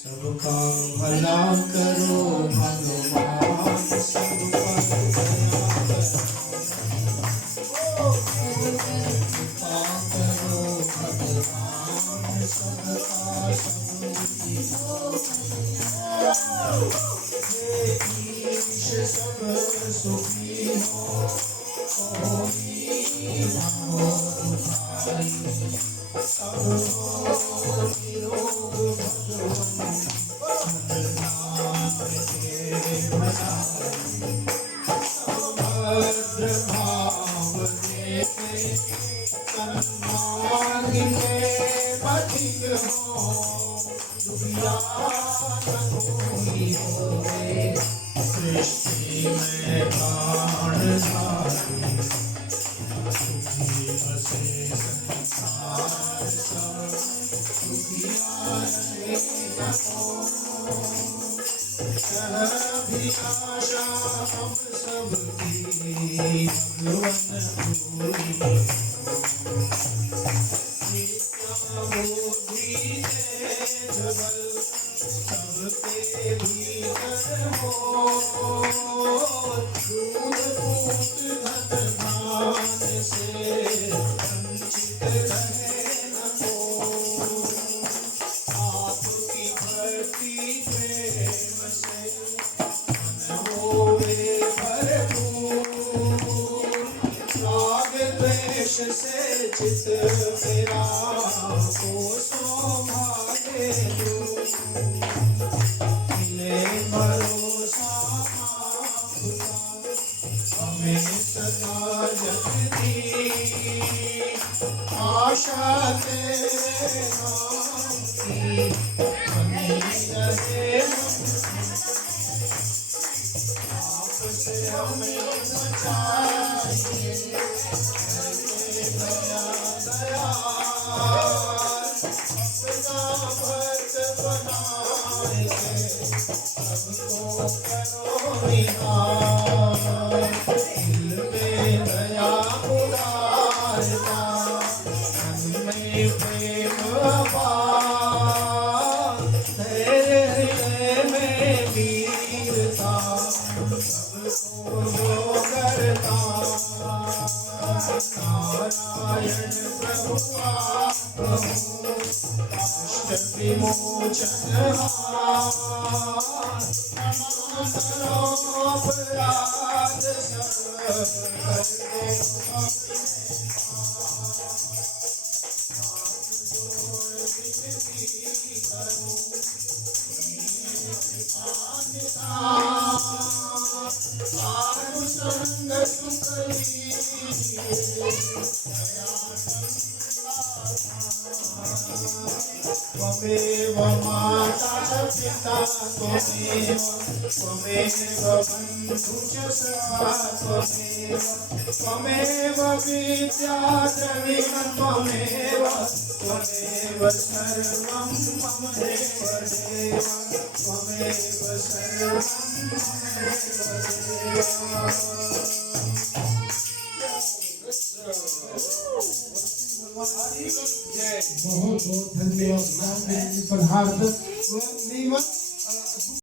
सबका भला करो भगवान, सबका कृपा करो भगवान, सबका ईश सब सुखी हो, कोई ना हो दुखाई, सब हो निरोग भगवान, भद्र भाव देते तन्मार्ग में पथिक हो, दुनिया न कोई होवे, सृष्टि में प्राणधारी, सुखी बसे संसार सब, दुखिया रहे न को, अभिलाषा हम सबकी भगवन पूरी, नित्या बुद्धि तेज बल सबके भीतर हो, दूध पूत धन धान से वंचित रहे न को, आपकी भक्ति प्रेम से मन होवे भरपूर, राग द्वेष से चित मेरा को सौभाग्य दूर, मिले भरोसा आपका हमें सदा जगती, आशा तेरे नाम की बनी रहे, आपसे हमें बचाइए, करके दया अपना भक्त बनाए, सबको करो निहार, दिल में दया उदारता, मन में प्रेम अपार, तेरे हृदय में वीरता, सबको जो करता, नारायण प्रभु आप हो, कष्ट विमोचन हार, क्षमा करो अपराध सब, कर दो विनती करूं, साधु संग सुख लीजिए, त्वमेव माता पिता त्वमेव, त्वमेव बन्धु च सखा त्वमेव, त्वमेव विद्या द्रविणं त्वमेव, त्वमेव सर्वं मम देव देव, त्वमेव सर्वं मम देव बहुत बहुत धन्यवाद पदार्थ